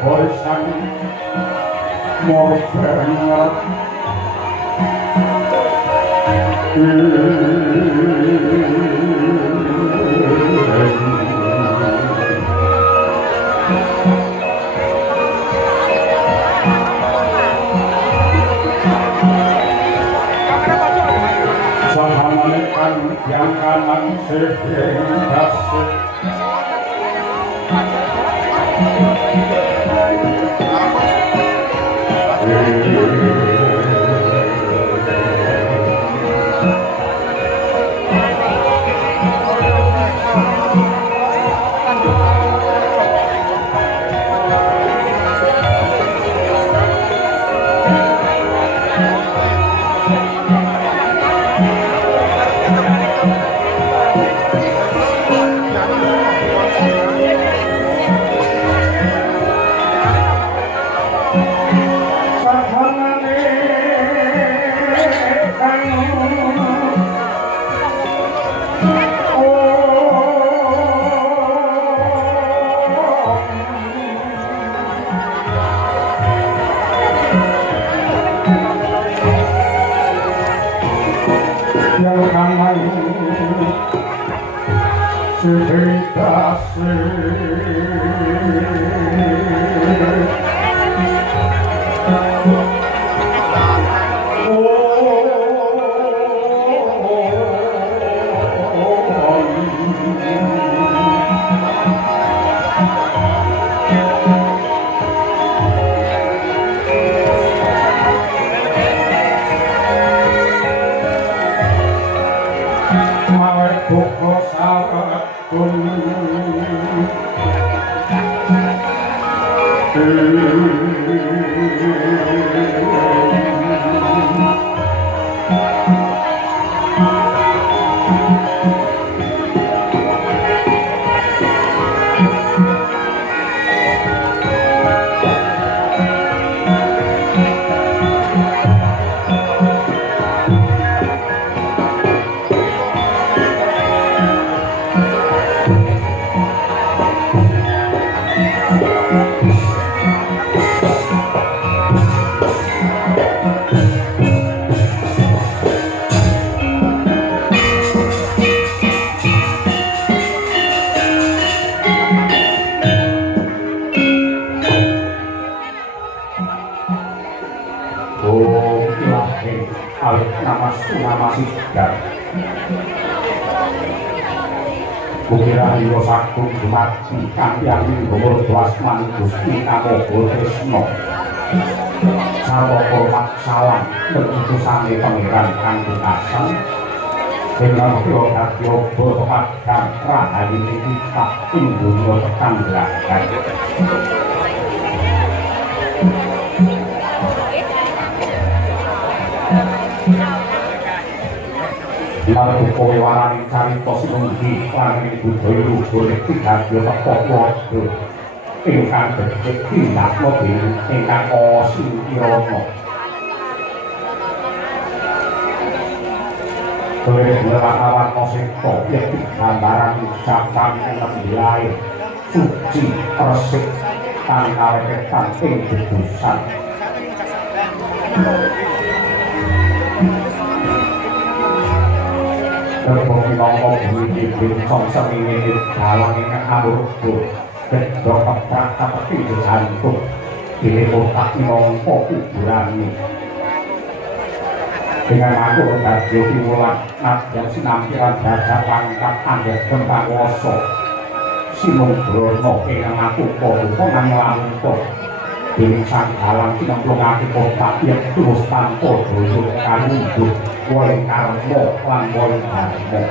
bosan mau banget yang kanan sebentas Kukira hiro sakung dumati kang yang ngomol dwasmani Gusti Kamogo Tresno sarwa hormat salam keputusane pangeran kang ditasan dengan kira kadya padang rahayine kita ing donya tetanggakan lalu kowe warani carita sinunggi langit budaya luhur tidakya teka padha ingkang becik tindakno dening ingkang osing kirana kowe ngelakawan koseko yek gambaran ucapan lembilae suci resik kang kawetan ing dedusan Terpoki nongko bumi bincong semingin dalang ingkang amurku bedok keprak tapi jantung ini otak nongko kuburani dengan aku radio timulan dan sinampiran dada pangkat anggap tentang woso sinung brono ingkang aku korupo nanglampo Bincang dalam sinamplungake otak yang terus tanpa dosuk kanunduk woleh karmo lan woleh dharma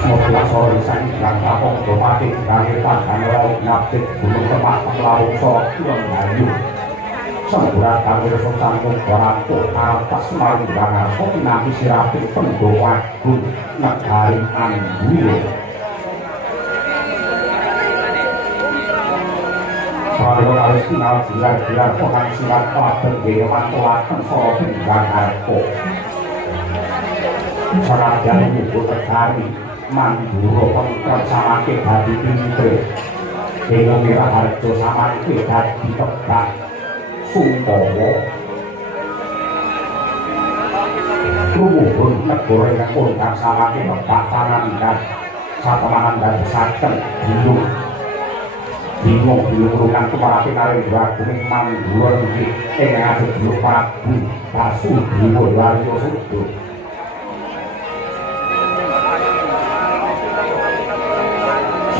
Semoga sore sang iklan kapok dopati dari pandang laut naftik gunung tempat pelawuk sorok yang ngayu semburat kawir sesanggung barato atas maling bangar kopi nanti sirapin pendoa gun negari anggwil Prayo kawis tinggal jilar-jilar pohon silat wadon gaya mantulaken soro tinggal harpo Serajan ibu tegari manduro pengker samake dadi pintre Dewa Mirah Harjo samake dadi tebak Sungkowo Rumuhun negara yang undang samake tebak tangan dan satemanan dan saken bingung dilungurkan keparapi narendra kuning mandura niki ing ngadeg Dulur Prabu Basudewa Warya Sudha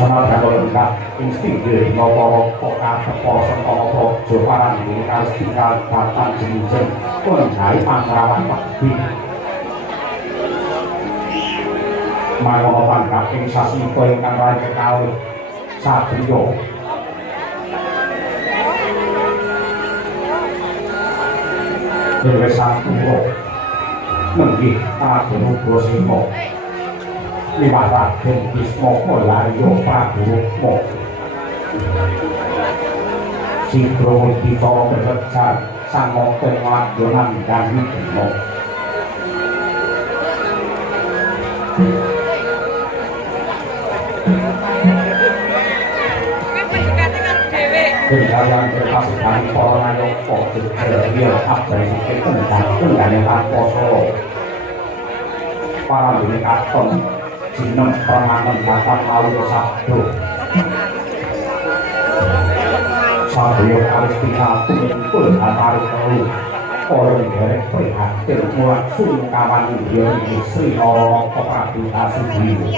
Sanadyan lengkap instinggih napa katepa sengkala praja parandene kawis tinggal datan jenjeng penjai pangrawan pekti mangono pangkat ing sasmita ingkang raja kalih satriya Dewa Sampura nenggih Prabu Nugrasena liwat Raden Bisma Malarya Prabu Rukma Sidra Wicara Berejar sang wonten ladyonan Dani Bima Bendayan berkasih dari para nayaka Jogja abadi tendang tanpa solo para dene katon jinem permanen bakat mawi sabdo sabyo kawis pikantuk kumpul antari telu orang derek prihatin mulak sungkawan India Sri Nara Prabu Basudewa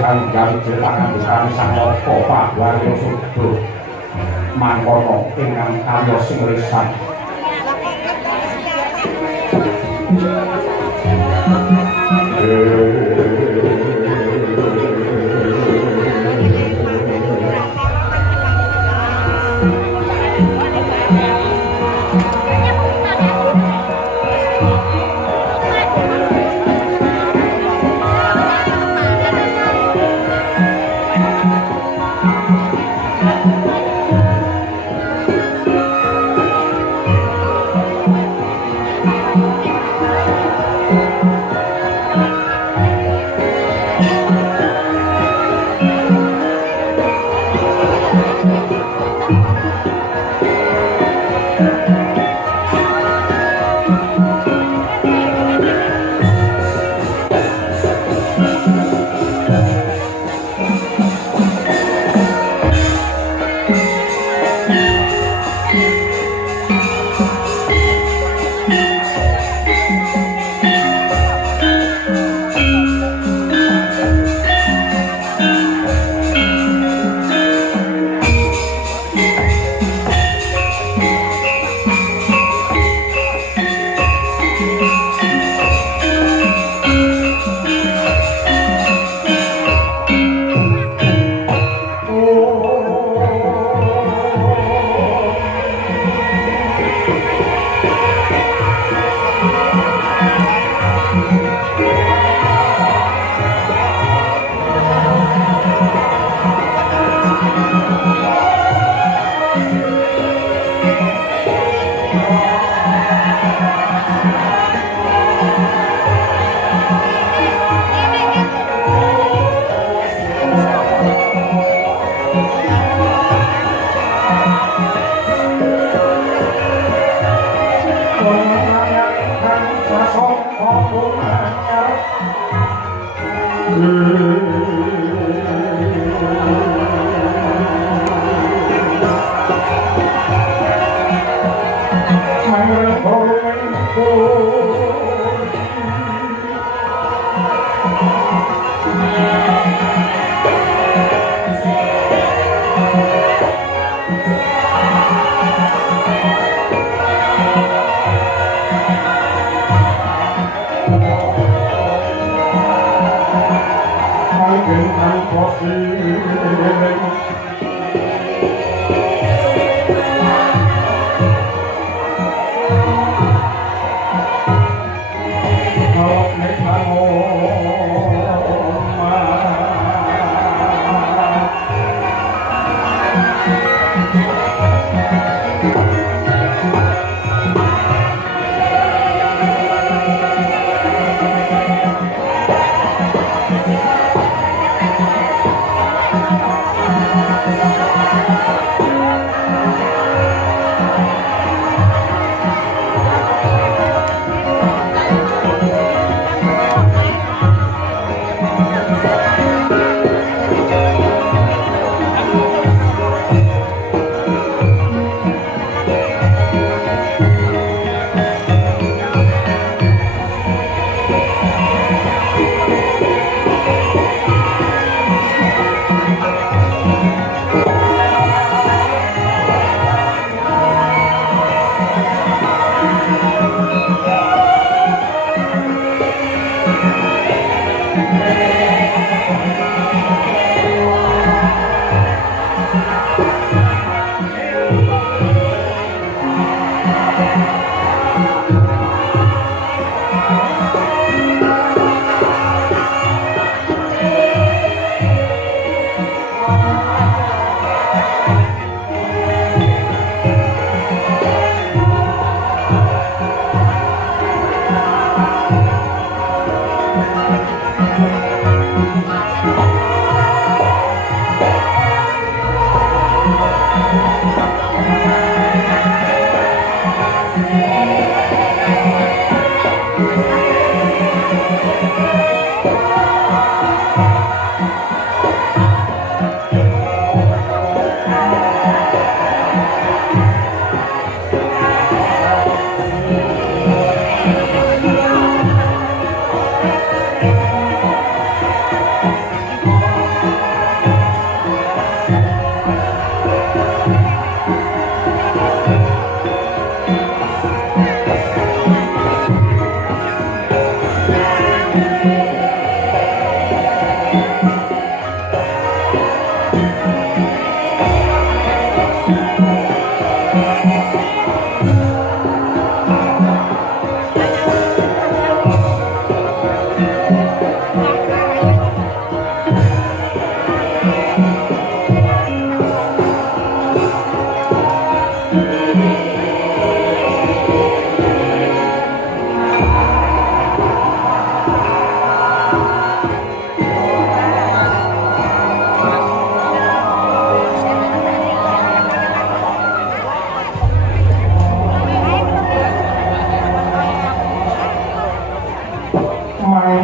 Kang gawe ceritakan besar sang Naka Prabu Warya Sudha mangkono ingkang karya sing lisan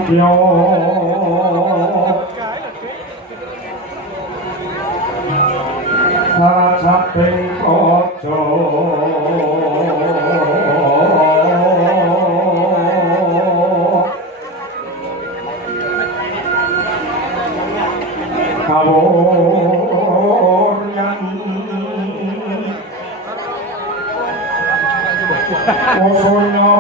yo saping praja kawonyan osonya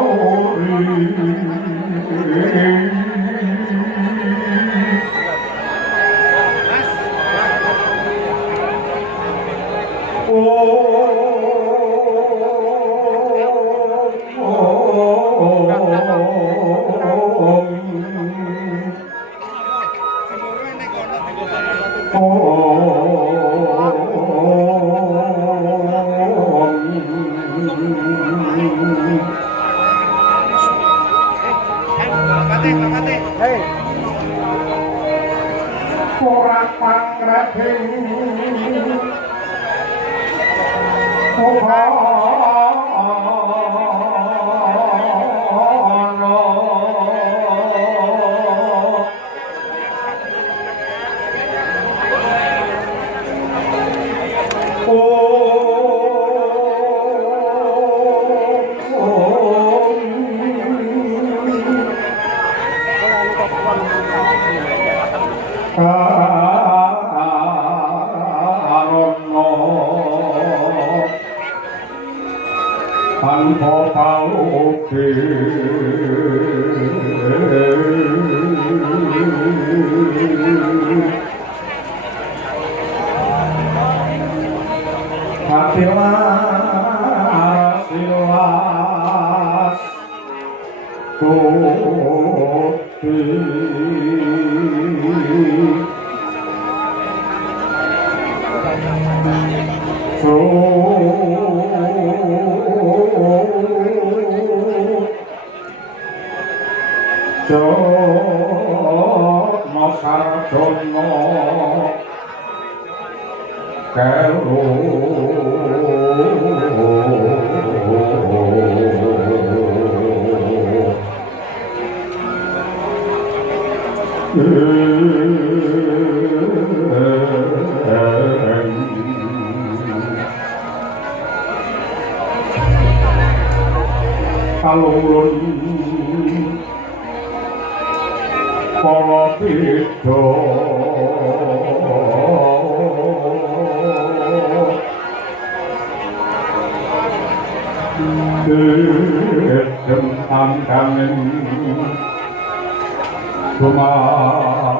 ora pangrading tanpa pauke hatilah silas putih Jono sarjono kelo kalulun para beda dedem tangkangen dumati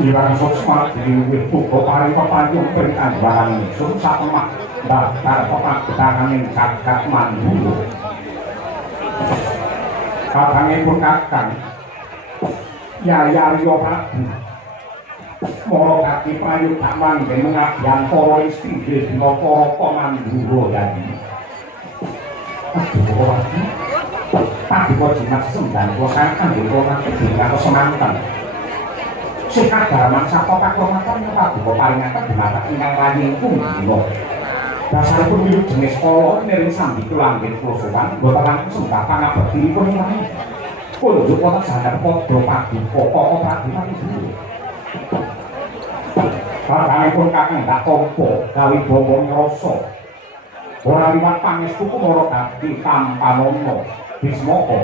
Irang sukma diwiwih buka paring pepayung perintah barang sun satemah bakar pepak tanganing kakak mandulu kakangipun kakang Yaya Ryo Prabu moro kaki prayu tak mangke mengabdian para istri dina para pamandura yadi aduh ora tak kok jimat sendang kok kangge ora ketinggal semanten Sikap dalaman sapa pakurmatan nyepat buka paringatan dimatak ingkang raying kumdino dasaripun milik jenis kolo miring sambi kelanggit klosokan boten langkung sembah pangabektinipun ingkang kunjuk wonten sandhar padha paduka para prajurit dulu kakangipun kakang ndak tampa gawe bawa ngrasa ora liwat pangestu kumara gati Tampanana Bismaka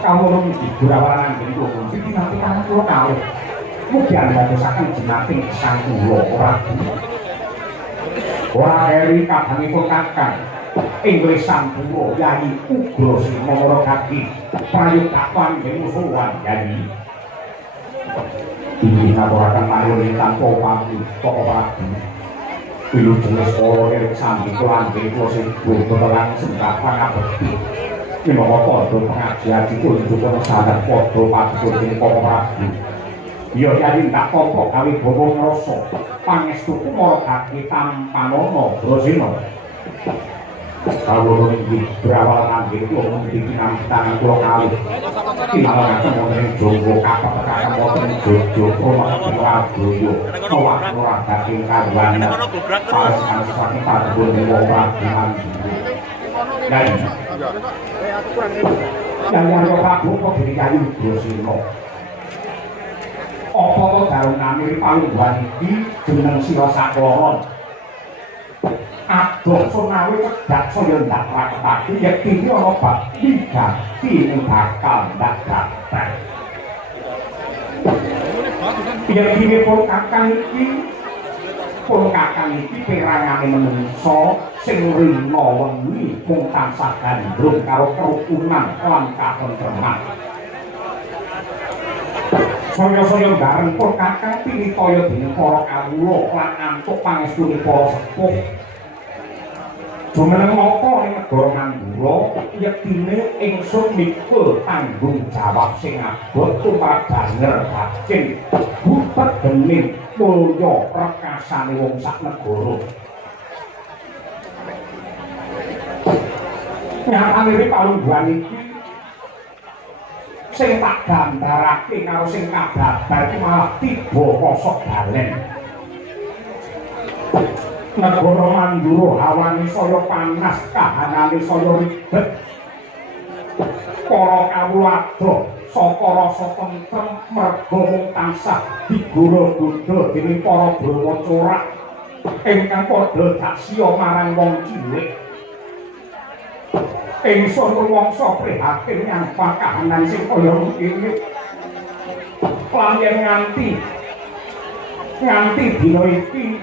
kamu iki burawanan niku iki nanti kan kula kawruh mugi andadosaken jenating sang kula ora eri kadangipun kakang Inggris Sampura Yayi Ugra Sri Mara Kaki prayuga panjenengan musuhan Yayi Tinggi ngaturakan mayoni tanpa pati kok pati pilu jenis kolo elik sambi kelanggih klosin betelang sengkapan abadi minoko kodo pengajian dikul juga sadar kodo pati ini kok pati iya yakin tak kompok kali bobo ngerosok pangestuku moro kaki tampanono brosino kalau ini berawal nanti itu memiliki tangan pulau kali tinggal akan motorin jowo kapal akan motorin jojo rumah lagu yuk kawak murah daging karuan panas panas tabur di wawak dengan dan yang rabu kok diri kayu brosino apa daun namir paling waniti jeneng sila sakloron adoh sonawi cedak saya ndak raketake yektine ana bab wigati ing bakal ndak dapat yektine pun kakang iki perangane menungso sing rina wengi mung tansah gandrung karo kerukunan lan katentreman saya-saya bareng pun kakang pinitaya dening para kawula lan antuk pangestune para sepuh jumeneng napa ing negara Mandura yektine ingsun mikul tanggung jawab sing abot tumadanger batin bupet dening mulya rekasane wong sak negara nyatane palungguhan iki sing tak gambarake karo sing kababar iki malah tiba kosok balen negara Mandura hawane saya panas kahanane saya ribet para kawula adoh saka rasa tentrem merga mung tansah digoro-godo dening para Brahma corak ingkang padha dasya marang wong cilik ingsun rumangsa prihatin nyangka kahanan sing kaya ngene lan yen nganti dina iki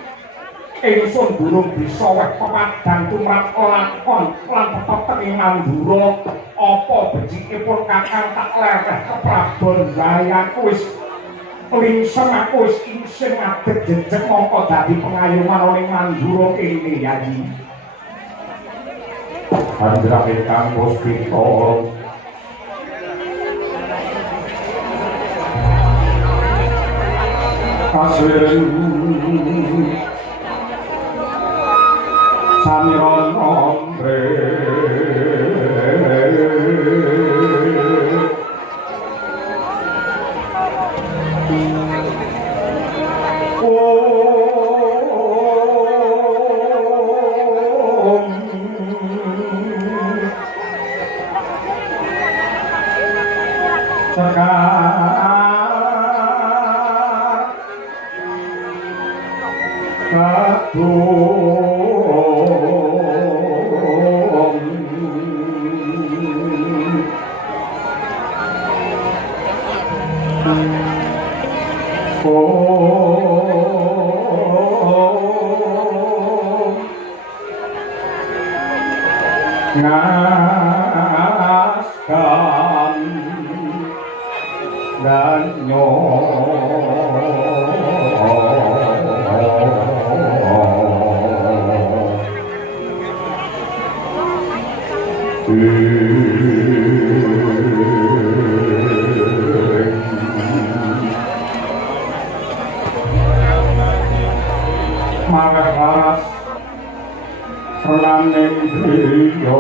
ingsun durung bisa weh pepadang tumrap lakon lan tetep ing Mandura apa becikipun kakang tak leweh keprabon bayanku wis lingsem aku wis isih ngadeg jejeg mongko dadi pengayuman ning Mandura kene yayi Andrake kang Puspita kasen Samiron ombre ngaskan dan Mangkaras Raning Driya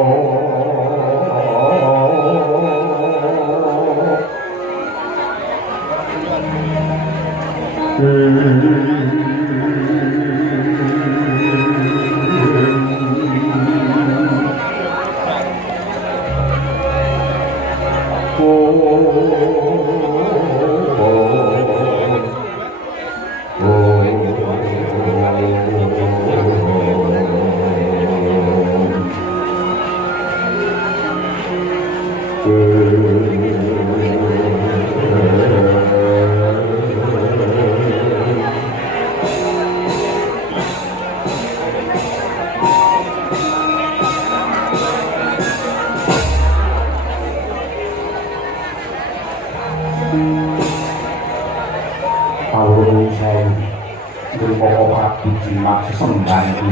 simak sesembahku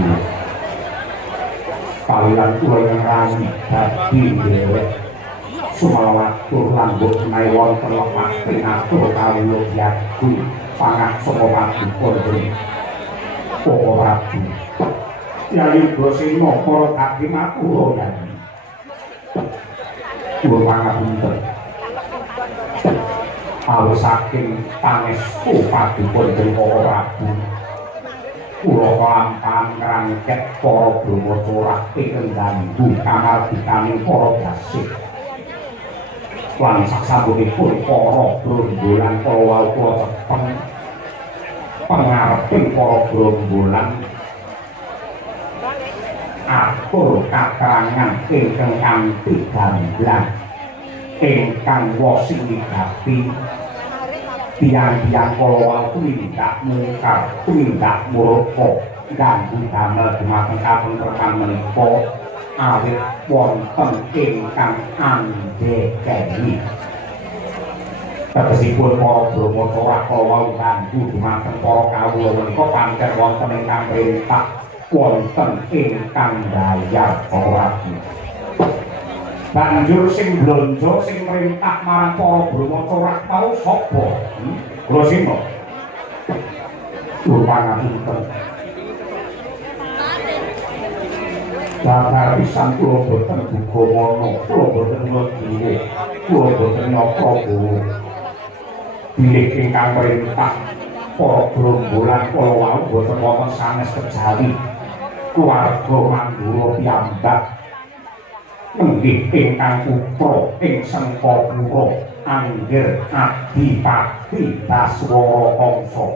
kalian kula yang rani dadi dewek sumalawatur lambut menawi wonten lemah pinatur kawula yaku pangaksana padupun dening para rabu Yayi Bosena para hakim matur yayi kula pangapunten awis saking pangestu padupun dening para rabu kula kelampahan ngrangket para brahmacara ing ganggu kamardikaning para dasih lan saksambunipun para brombolan kala wau kula cepeng pangareping para brombolan atur katerangan ingkang kanthi gamblang ingkang wosing wigati tiang-tiang kala wau tumindak mungkar tumindak murka ganggu damel dumateng kapentreman menika awit wonten ingkang andhekeni tegesipun para brahmacara kala wau ganggu dumateng para kawula menika pancen wonten ingkang perintah wonten ingkang bayar ora banjur sing blonjo sing merintah marang para brahmacara mau sapa kula sino pangapunten Bapak pisan kula boten buka mono kula boten ngeduwe kula boten nyaprawa bilih ingkang merintah para brombolan kala wau boten wonten sanes kejawi keluarga Mandura piyambak nenggih ingkang putra ing Sengkapura Angger Adipati Daswara Kangsa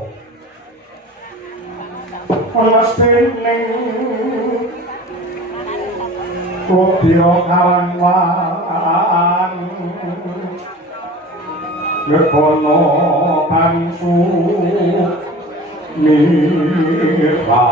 kaya dening Kodya kawan Ngekono Pansu Nirba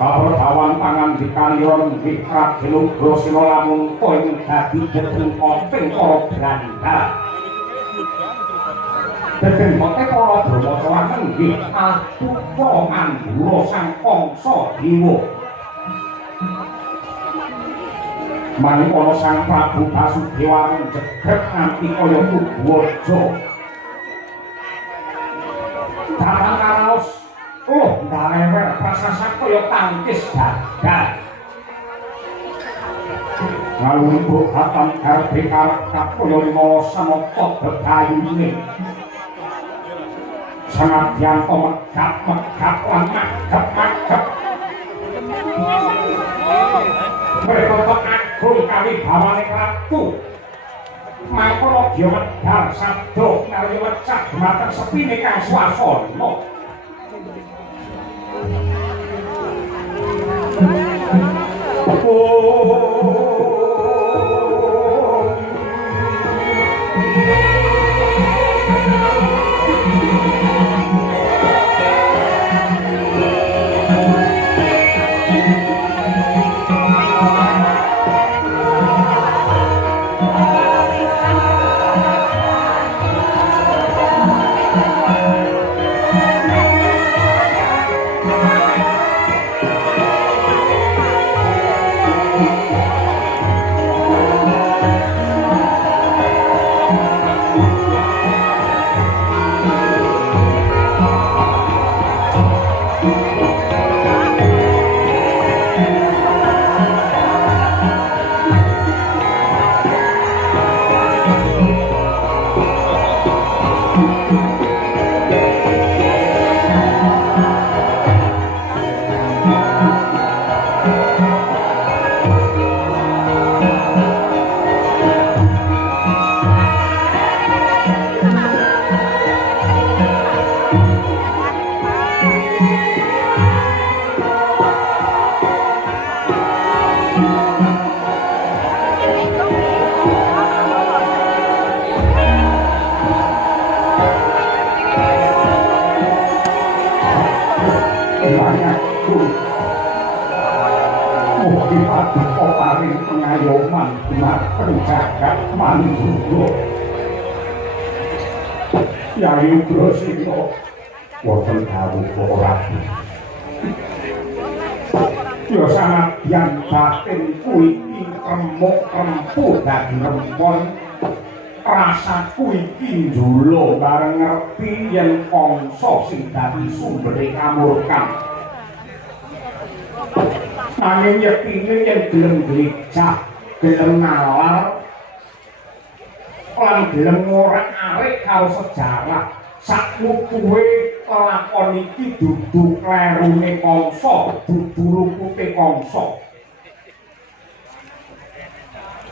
Kapertawan pangan dikaliron dikrat hilugra sila lamun koin dadi jedeng koping para branda jedeng kote para brahmacara nenggih putra Mandura sang Kangsa Dewa maning ana sang Prabu Basudewa jegrek nganti kaya Kubwaja datang karaos ndalewer prasasa kaya tangkis dadah ngalungguh hatam garbe karep kaya lima sanata bebayune sanadyan megap lan magep mereka agung kawibawane ratu mangkono dia medhar sabda ngarep wecak dumateng sepine kang swasana Yayu Grosino wonten dawuh ora ya sangat yang batin kuwi remuk rempu dadi rempon rasaku iki njula bareng ngerti yen kangsa sing dadi sumbere kamurkan nanging yektine yen gelem glecah gelem nalar lan gelem ngorek-arek karo sejarah sakmutuhe lakon iki dudu klerune kangsa dudu lupute kangsa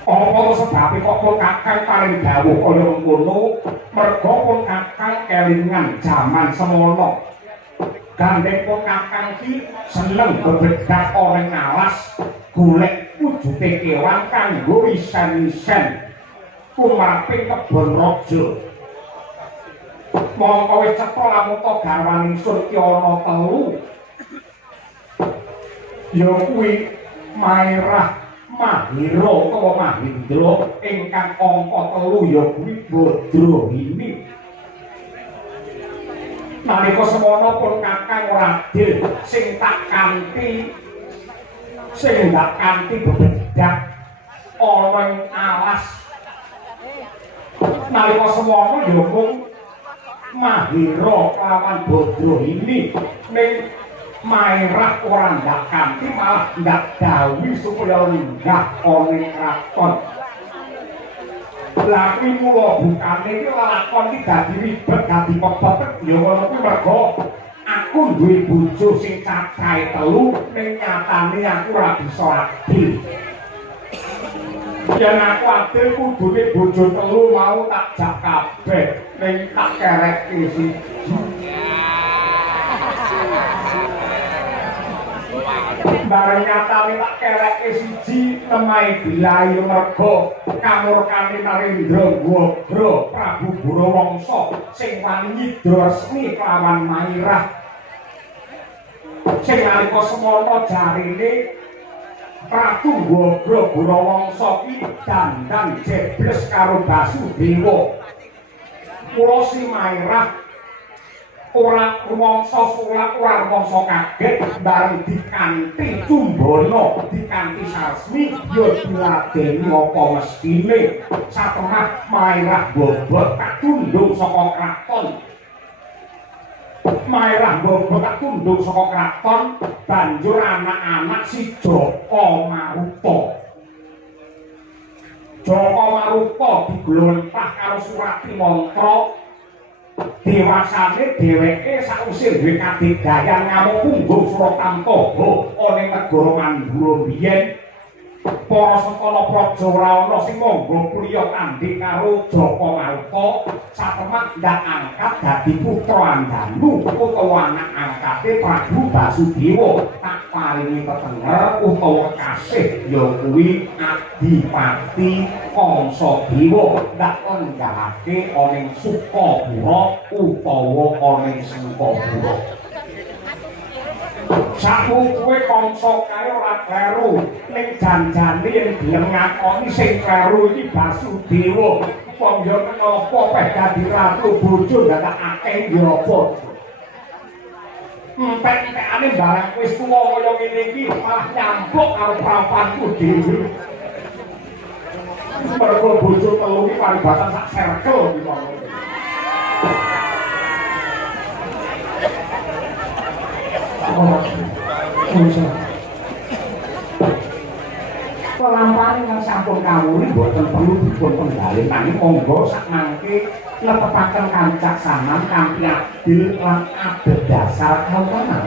apa sebabe kok pun kakang paring dawuh kaya ngono merga pun kakang kelingan jaman semono gandeng pun kakang iki seneng bebedak orang alas golek wujute kewan kanggo isen-isen kumraping kebon raja mongko wis cetha lamuka garwane ingsun ki ana telu ya kuwi Mairah Mahira utawa Mahindra ingkang angka telu ya kuwi Badrohini nalika semono pun kakang Radil sing tak kanthi bebedak ana ing alas nalika semono ya mung Mahira lawan Badrohini ning Mairah ora ndak kanthi malah ndak dawuh supaya lenggah ana ing kraton lha kuwi mula bukane iki lakon iki dadi ribet dadi pepet ya ngono kuwi mergo aku duwe bojo sing cacahe telu ning nyatane aku ora bisa adil yen aku adil kudune bojo telu mau tak jak kabeh ning tak kerekke siji bareng nyatane tak kerekke siji nemahe bilayu merga kamurkane Narendra Gwagra Prabu Burawangsa sing wani nyidra resmi kelawan Mairah sing nalika semono jarine Prabu Gwagra Burawangsa iki dandan jebles karo Basudewa mula si Mairah ora rumangsa sulak ora rumangsa kaget bareng dikanthi Cumbana dikanthi Sasmi ya diladeni apa mestine satemah Mairah bobot tak tundung saka kraton Mairah bobot tak tundung saka kraton banjur anak-anak si Jaka Maruta diglontah karo Surati mantra dewasane dheweke sausé duwe kadegayan ngamuk punggung Suratamtaba ana ing negara Mandura biyen para setana praja ora ana sing mangga priya kandhing karo Jaka Maruta satemah ndak angkat dadi putra Andanu utawa anak angkate Prabu Basudewa tak paringi ketenger utawa kasih ya kuwi Adipati Kamsadewa ndak lenggahake ana ing Sukapura utawa ana ing Sukapura saku kuwe kangsa kae ora kleru ning janjane yen gelem ngakoni sing kleru iki Basudewa wong yo menapa peh dadi ratu bojo dadak akeh ya apa entek-entekane barang wis tuwa kaya ngene iki malah nyampuk karo prapanku dhewe mergo bojo telu iki paribatan sak circle iki Pelampahan yang sampun kawuli boten perlu dipun penggalih nanging monggo sak mangke niki letepaken kancaksanan kanthi adil lan adhedhasar kautaman.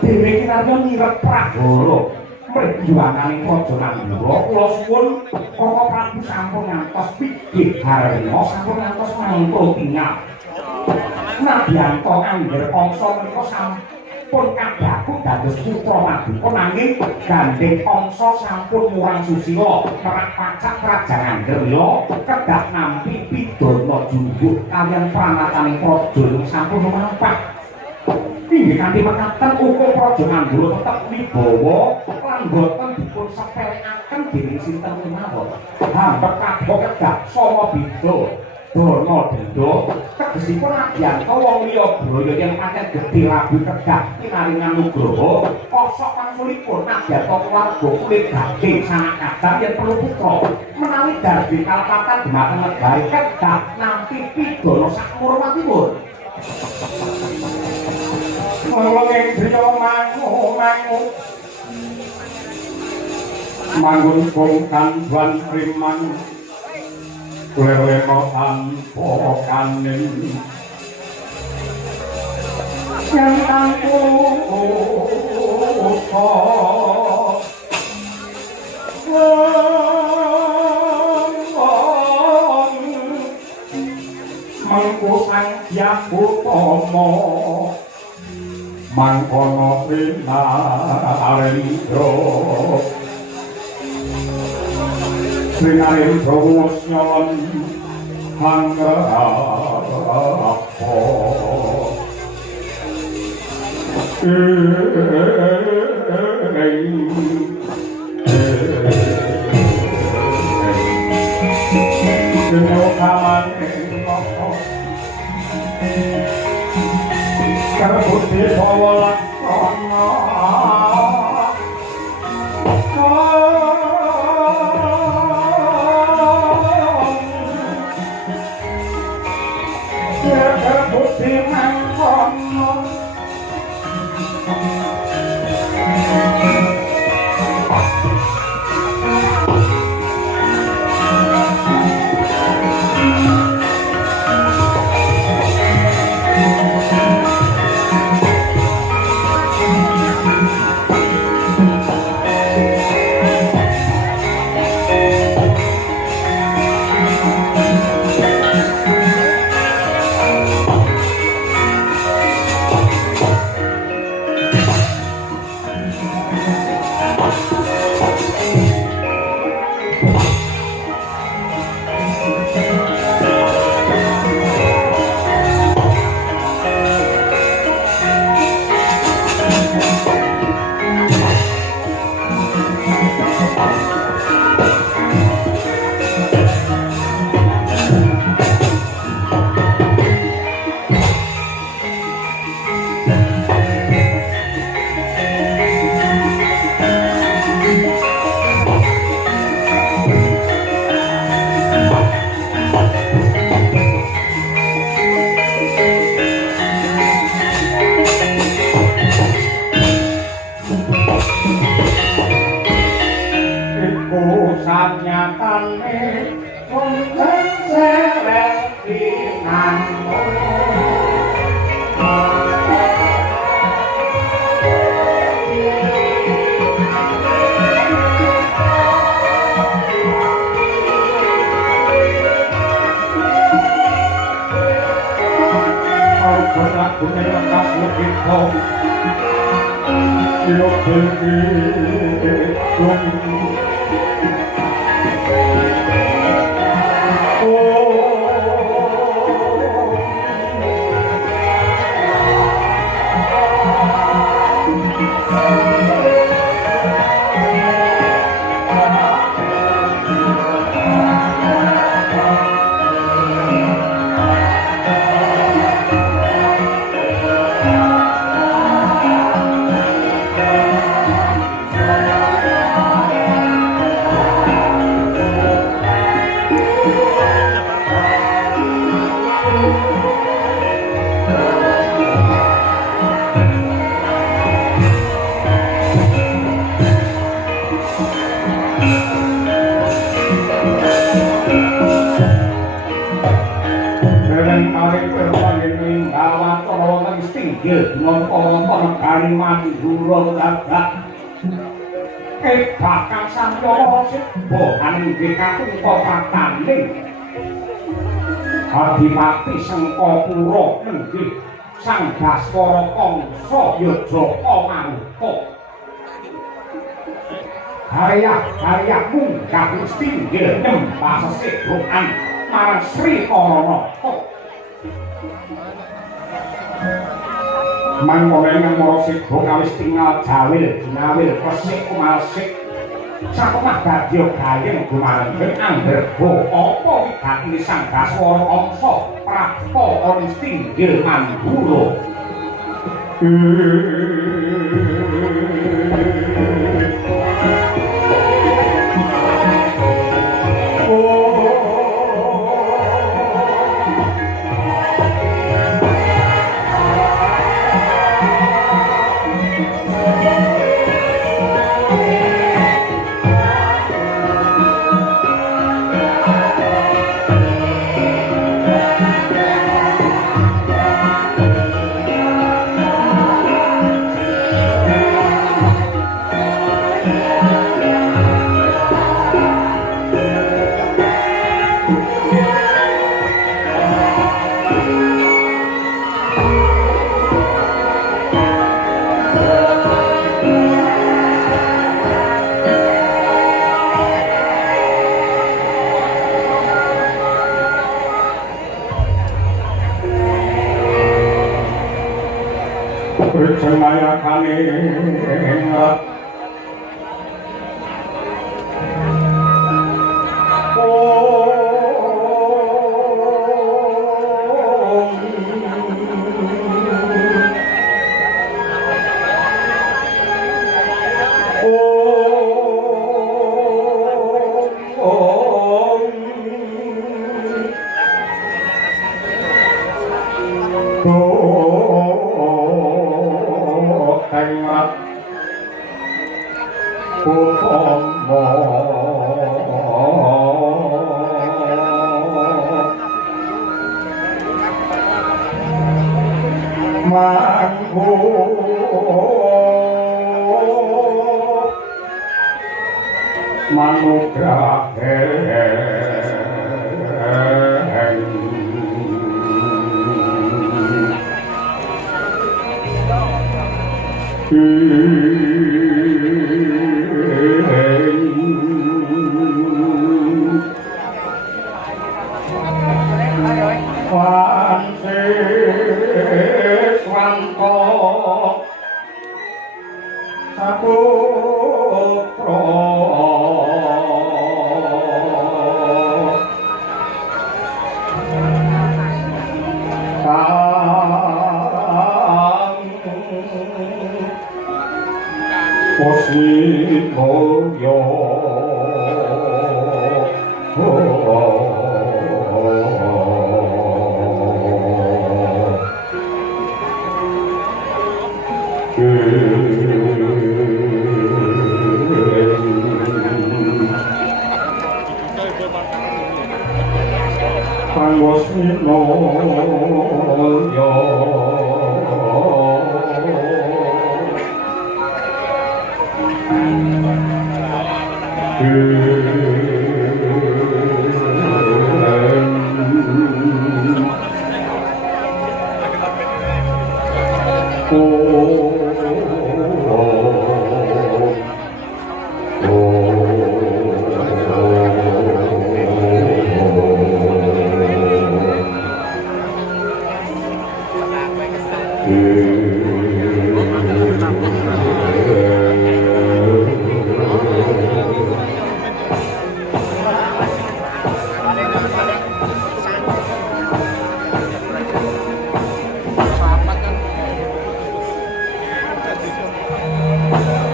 Dewi kinarya nyirep Prabowo perjuangan Raja Nandura kula suwun Koko Prabu sampun ngantos pinggih Harena sampun ngantos mangko tinggal. Nabyanto angger angsa menika sampun kadhaku dados putra Maduka nanging gandeng angsa sampun murang susila merak pacak Prajan Anggerya kedah nampi pidana junjuk kaliyan pranataning praja sampun mampah. Inggih kanthi mekaten uga Praja Nandura tetep wibawa lan boten dipun sepelekaken dening sinten kemawon. Hampet kabeh kedah sama beda dana denda tegesipun Adyanto wong liya braya yen pancen gedhe labu kedah pinaringan nugraha kosok wangsulipun Adyanto keluarga kulit gadhe sangat kadang yen perlu putra menawi darbi kalepatan dhumateng negari kedah nampi pidana sakmurmatipun. Manggung driya manggung pungkan dwan riman leleno tanpa kanin yang tanpa mangku sang yaku tomo mangkono Srinarendra Srinarendra musnyon hangrapo Karbuti bawa laksana Karbuti mangkono dereng kali perpanjang kawan wonten stinggil nonton kali mandura dadak bakal sampura sibuk aning kakungka kataning Adipati Sengkapura nenggih Sang Baswara Kangsa Yajaka Maruta Harya munggah stinggil nyembah sesebrokan marang Sri Karanata mangkonen mara sibuk kawis tinggal jawil resik kumalsik satemah dadya gayeng gumareng anggerba apa wigati Sang Baswara Kangsa prapta ana stinggil mandura Percayakan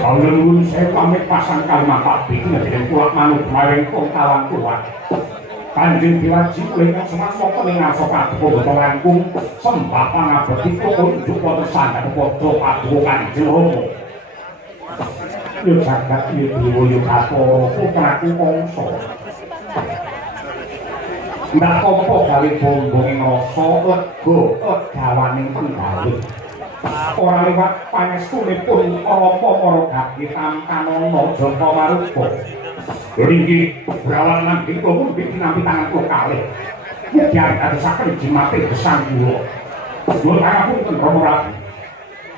Alun saya pamit pasang kalimat abdi dengan kulak manuk maring kawan kuat. Kanjeng Diwaji ingkang semasa peningan sokat boboto langkung sembah pangabekti unjuk wonten sandhang padha paduka Kanjeng Rama. Yo jagat yo dewa yo Bathara putraku Kangsa. Mbak Kompo gawe bombong rasa lega gawaning penggawe. Ora liwat pangestunipun para gati tampanana Jaka Marupa. Ringgi brawan lan dipun pinampi tangan kula kalih. Mugi adosaken jimate gesang kula. Nuwun pangapunten Rama Prabu.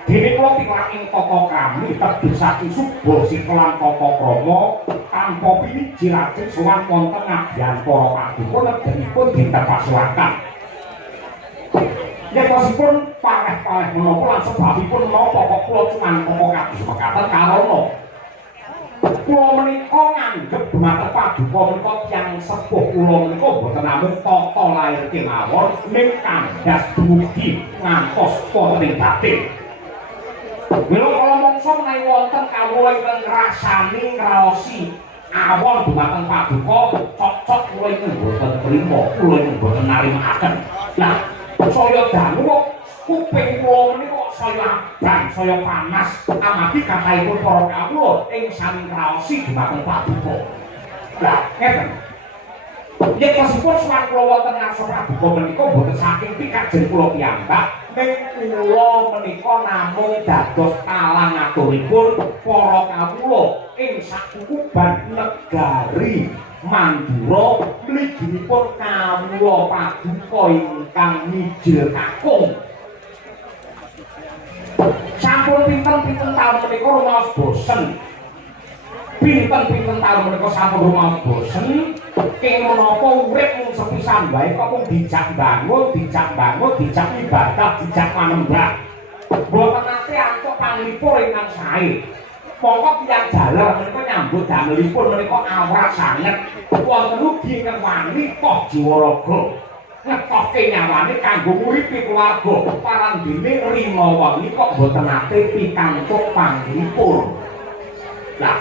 Dene kula tiwak ing tata kami tebih saking Suba Sita Tata Krama tanpa piniji lajeng sowan wonten ngabyan para paduka nedenipun dintepasiwaken. Yekosipun pareh-pareh menapa lan sebabipun menapa kok kula cuman tata kados mekaten karana kula menika nganggep dhumateng paduka menika tiyang sepuh kula menika boten namung tata lair kemawon ning kandhas dumugi ngantos wonten batin. Mila kala mangsa menawi wonten kawula ingkang ngrasani ngraosi awon dhumateng paduka cocok kula ingkang boten trima kula ingkang boten narimaken. Lah saya dangu kuping kula menika saya abang saya panas amargi kathahipun para kawula ing sami ngraosi dhumateng paduka. Lah ngeten. Yen kasipun suwan kula wonten ngarsa paduka menika boten saking pikajeng kula piyambak ning kula menika namung dados talangaturipun para kawula ing sakukuban negari Mandura mliginipun kawula paduka ingkang mijil kakung. Sampun pinten-pinten taun menika rumaos bosen. Pinten-pinten taun menika sampun rumaos bosen. Keng menapa urip mung sepisan wae kok mung dijak bangun, dijak ibadah, dijak manembah. Mboten nate antuk panglipur ingkang sae. Monggo tiyang jaler menika nyambut damelipun menika awrat sanget. Wonten ugi ingkang wani toh jiwaraga. Ngetokke nyawane kanggo nguripi keluarga. Parandene rima wengi kok mboten nate pikantuk panglipur. Lah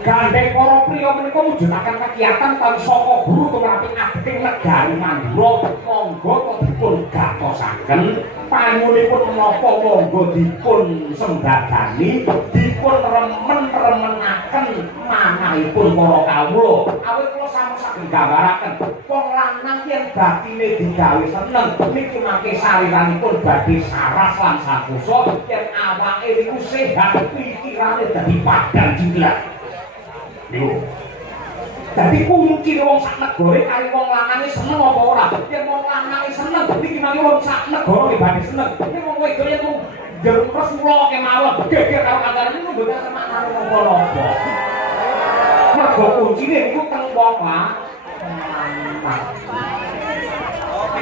gandeng para priya menika mujudaken kegiatan tan saka guru tumraping ageting negari Mandura monggo to dipun gatosaken pangunipun menapa monggo dipun sembadani dipun remen-remenaken manahipun para kawula awit kula sampun saged gambaraken wong lanang yen batine digawe seneng niki mangke sariranipun badhe saras lan sakusa yen awake niku sehat pikirane dadi padhang jinglah. Yo. Dadi kunci wong sak negara kali wong lanange seneng apa ora? Yen wong lanange seneng, iki mangke wong sak negara badhe seneng. Yen wong wedok yen mung jeruk Rasulullah kemawon, geger karo kancaran niku mboten ana maknane apa-apa. Mergo kuncine niku teng wong lanang.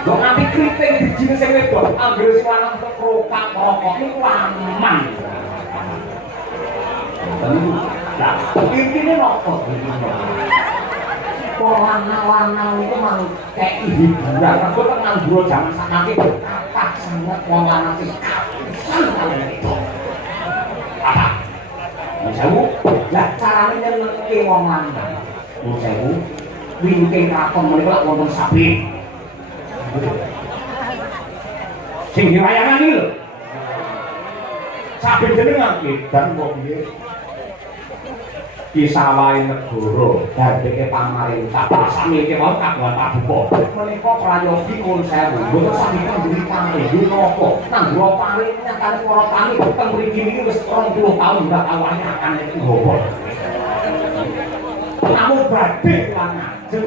Kok nganti kriting dijine sing wedok, anggere sing lanang kok kropak rokok niku aman. Nah, intine nopo? Lanang-lanang itu mang kayak hiburan. Mergo teng Mandura jaman sakake kapak sanget wong lanang sing kapisan kali itu. Apa? Sewu, lah carane nyenengke wong lanang. Sewu, wingking kraton menika wonten sapi. Sing diwayangan iki lho. Saben jenengan edan kok piye? Kisawahe negara dadeke pamarentah pasane iki mau kagungan paduka menika prayogi kun sewu mboten sami kendiri panggung napa nanggo paring nyatane para tani teng mriki niki wis 20 taun mbak awake akan iki ngopo namun badhe lan ajeng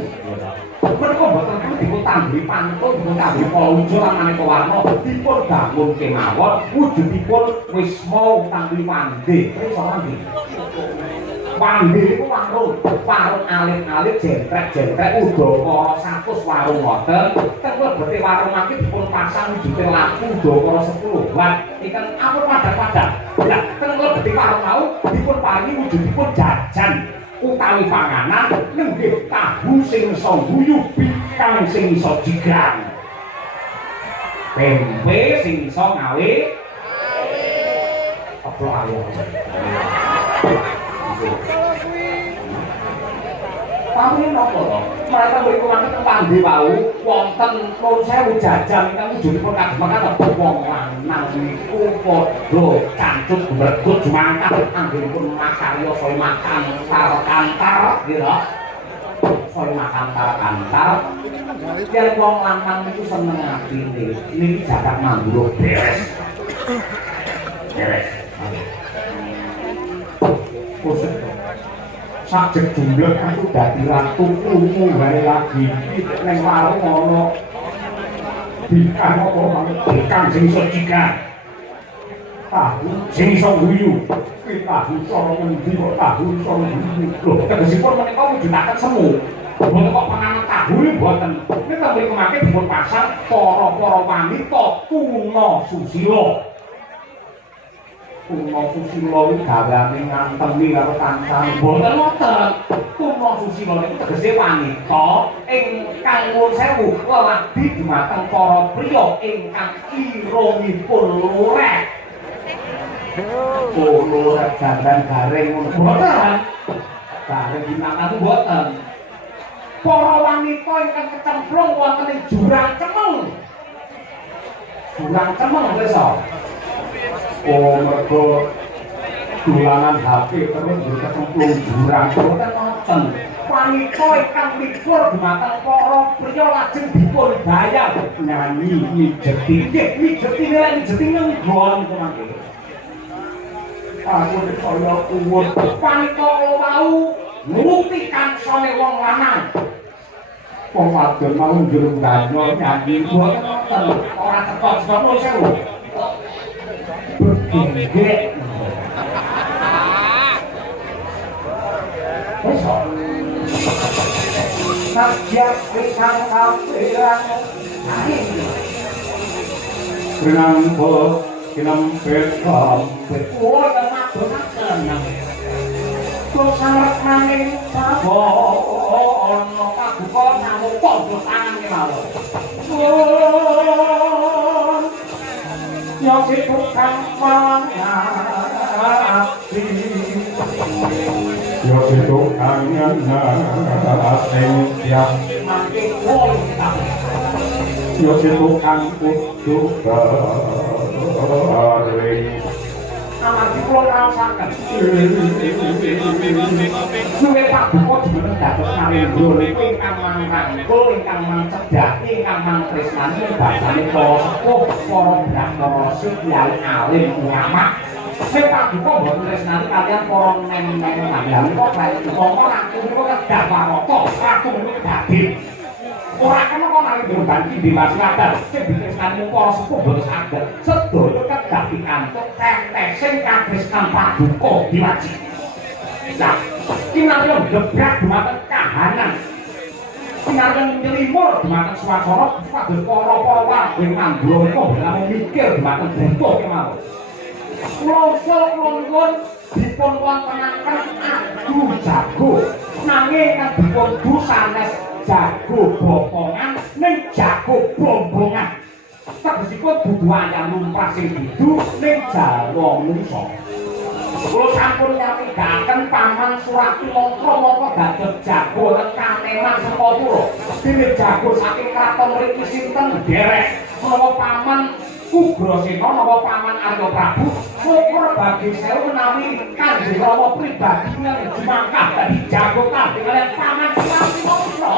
menika mboten kudu dipun tambhi pantun dipun tambhi paujo lan maneka warna dipun bangun kemawon wujudipun wis mau tambhi pande iso mandi Pandi niku warung alit-alit jentrek-jentrek udakara 100 warung wonten. Teng lebete warung mangke dipun pasang wujude lampu udakara 10 watt. Ikan ampun padat-padat. Lah teng lebete warung mau dipun paringi wujudipun jajan utawi panganan nenggih tahu sing iso guyu bikang sing iso jigang. Tempe sing iso ngawe keplok ayam. Tapi napa to? Mereka mriku mangke teng pandi wau wonten nuwun sewu jajan ingkang wujudipun kados mekaten wong lanang niku padha cancut mbregut jumangkat anggenipun makarya saya makan karo kantar nggih lho. saya makan antar yen wong lanang niku seneng atine niki jagat mandura beres beres khusus sajek jumlah aku dadi ratu krungu wae lagi ning warung ana bikang apa bikang sing secikan tahu sing iso guyu tahu cara ngendi kok tahu iso guyu lho tegesipun menika wujudaken semu mboten kok panganan tahu mboten nek tambah kemake dipun pasang para wanita tuna susila tuna susila iki gaweane ngantemi karo kancane mboten wonten tuna susila niku tegese wanita ingkang nuwun sewu leladi dumateng para priya ingkang ironipun lureh lureh dandan garing ngono mboten garing dinamatu mboten para wanita ingkang kecemplung wonten ing jurang cemeng iso mergo dolanan HP terus kecemplung jurang mboten wonten wanita ingkang mibur dumateng para priya lajeng dipun bayar nyanyi mijeti nggon mangke aku kaya uwur wanita wau nuruti kangsane wong lanang wong wadon mau njur banyo nyanyi mboten wonten ora cekok-cekok nuwun sewu begengge wis sajak pisang kapiran Renangko kinempet kampet wonten madonaken sangat maning sabono paduka namung padha tangan kemawon yo tukang pangati yo tukang nyangati ya mangke wong yo tukang kudu bareng amargi kula ngraosaken suwe paduka dipunten dados narendra niku ingkang mangrangkul ingkang mancegah ingkang mantresnani basane para sepuh para brahmana kyai alim ulama nek paduka boten tresnani kaliyan para nenek lan kok bae mongko ratu niku kedah warata ratu niku dadi ora kena kok nang berbagi di masyarakat sing ditresnani para sepuh boten saged sedaya kedah pikantuk tetesing katresnan paduka diwaji nah kinarya gebrak dumateng kahanan kinarya nyelimur dumateng swasana supados para warga mandura niku namung mikir dumateng butuh kemawon Kulon dipun wontenaken adu jago nanging kan dipun du sanes jago bokongan ning jago bombongan tegesipun dudu ayam lumrah sing dudu ning Jawa Mungsa kula sampun nyamikaken paman Surati mongko dados jago Kaneman Sepapura dene jago saking kraton mriki sinten derek menawa paman Ugrasena napa paman Arya Prabu syukur bagi sewu menawi Kanjeng Rama pribadi jumangkah dadi jago kabeh kaliyan paman Surati mongso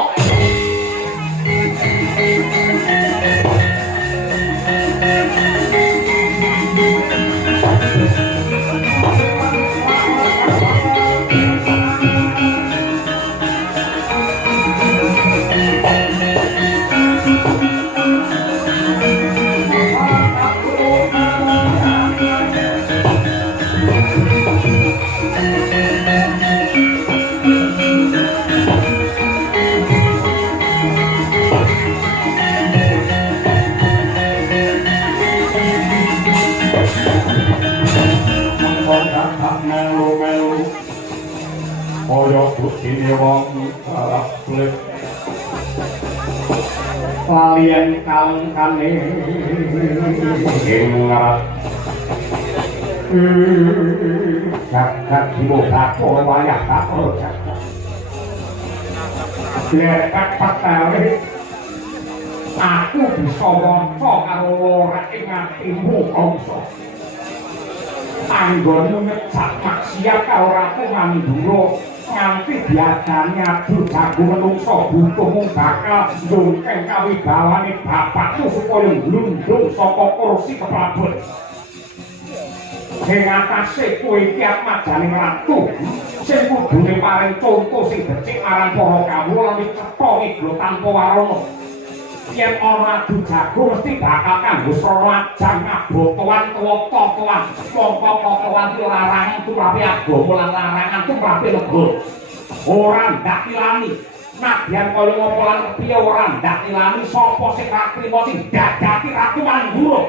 kaya bukine wong kalih lalian kalengkane ingat jagat dimodako wayah takro jagat lekat patale aku bisa waca karo ora ing atimu kangsa anggonmu ngecak maksiat karo Ratu Mandura nganti diadani adu jago menungso butuh mung bakal njungkeng kawibawane bapakmu supaya glundung saka kursi keprabon. Ing atase kowe iki atmajaning ratu sing kudune paring conto sing becik marang para kawula lan cetha ngiglo tanpa warana. Yen ana adu jago mesti bakal kanggo srana ajang abotoan tuwa-tuwa mongko potoan larangan turapi agama lan larangan turapi lega ora ndak ilani nadyan kaya ngopo lan kepiye ora ndak ilani sapa sing katrima sing dadaki ratu Mangguro.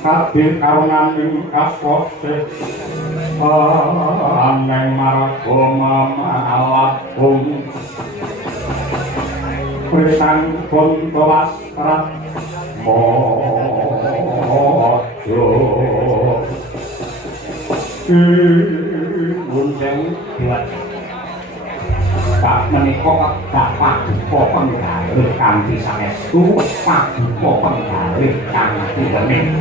Kabeh karunganing kaspose aneng marga mamalabung Presang pun tewas rat mojo Gunjeng diwat Pak menika Bapak Duka penggalih kanthi saestu Pak Duka penggalih kanthi remen.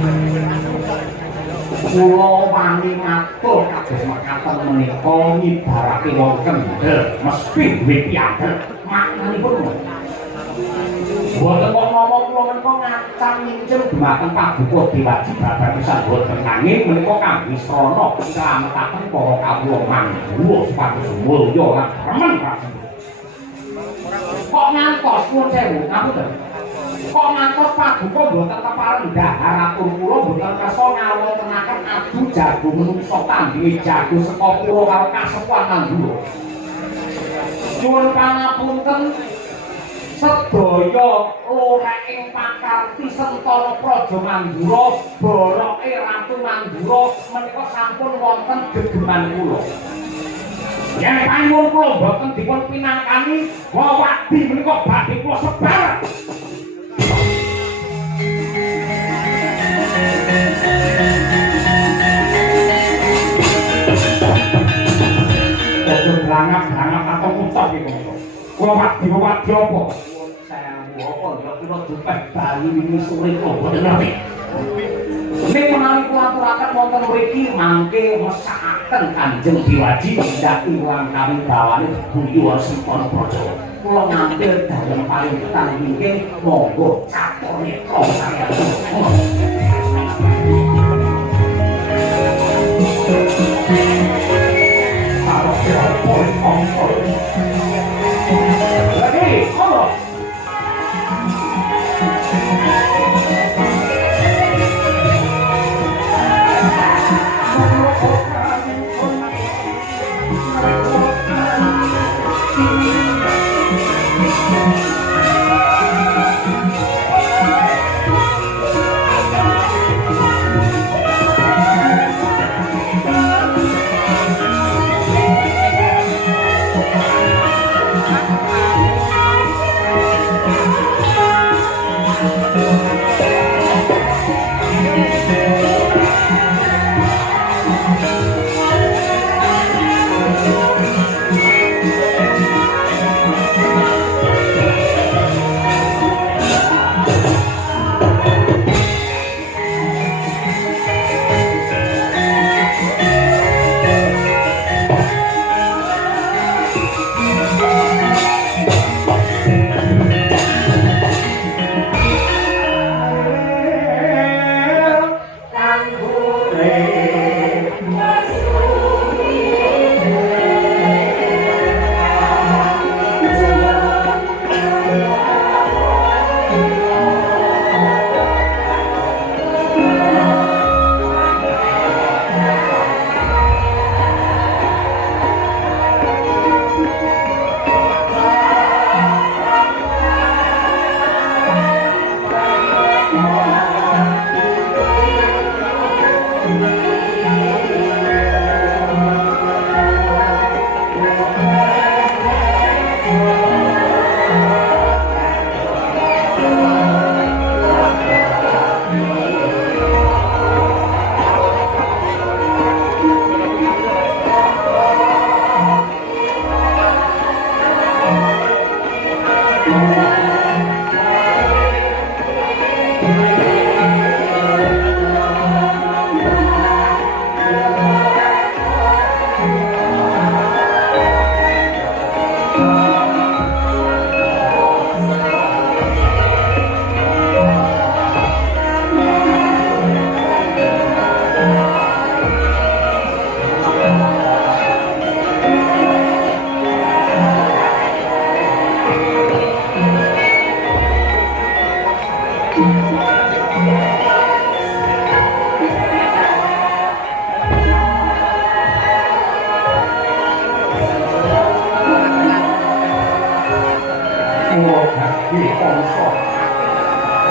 Kula wani matur kados mekaten menika ngibarake wong kendel mesti duwe piagam maknanipun. Boten kok ngomong kula menika ngacang nginjem dhumateng Pak Duka diwaji babar pisan boten nanging menika kangge srana krametaken para kawula Mangguro supados mulya lan remen prasaja. Kok ngantos nuwun sewu ngapunten. Kok ngantos Pak Duka boten kepareng dhahar atur kula boten kersa ngawontenaken adu jago menungso tandhinge jago saka kula karo kasepuhan Mangguro. Nyuwun pangapunten sedaya lorek ing pakarti Sentana Praja Mangguro boroke Ratu Mangguro menika sampun wonten gegeman kula. Yen panyuwun kula boten dipun pinangkani wawadi menika badhe kula sebar. Ojo blangap-blangap atau ngucap iki menika. Kula wadi apa? Apa ya kula dipek bayi wingi sore kok boten ngerti. Nek menawi kula aturaken wonten mriki mangke mesakaken Kanjeng Diwaji ndak ilang kawibawane Buyu Sentana Praja. Kula ngambil dalem paling tekan nggih monggo catur netra saya. Lagi, apa?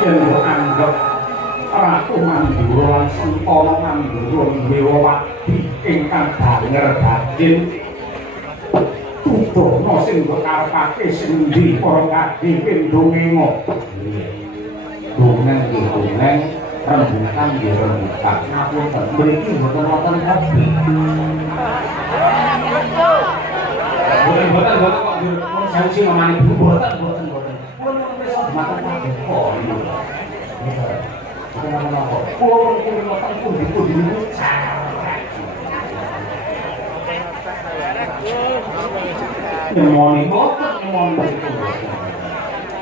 yen anggap Ratu Mandura lan Sentana Mandura duwe wewati ingkang danger dadin tuturna sing mbok karepake sing endi para kadhe pindho ngengo dongeng nggih dongeng rembukan nggih rembukan ngapunten mriki mboten wonten kopi boten kok mun sawise mamane boten mun iso matur kok kenapa-napa pun ngoten pundi-pundi nyemoni boten nyemoni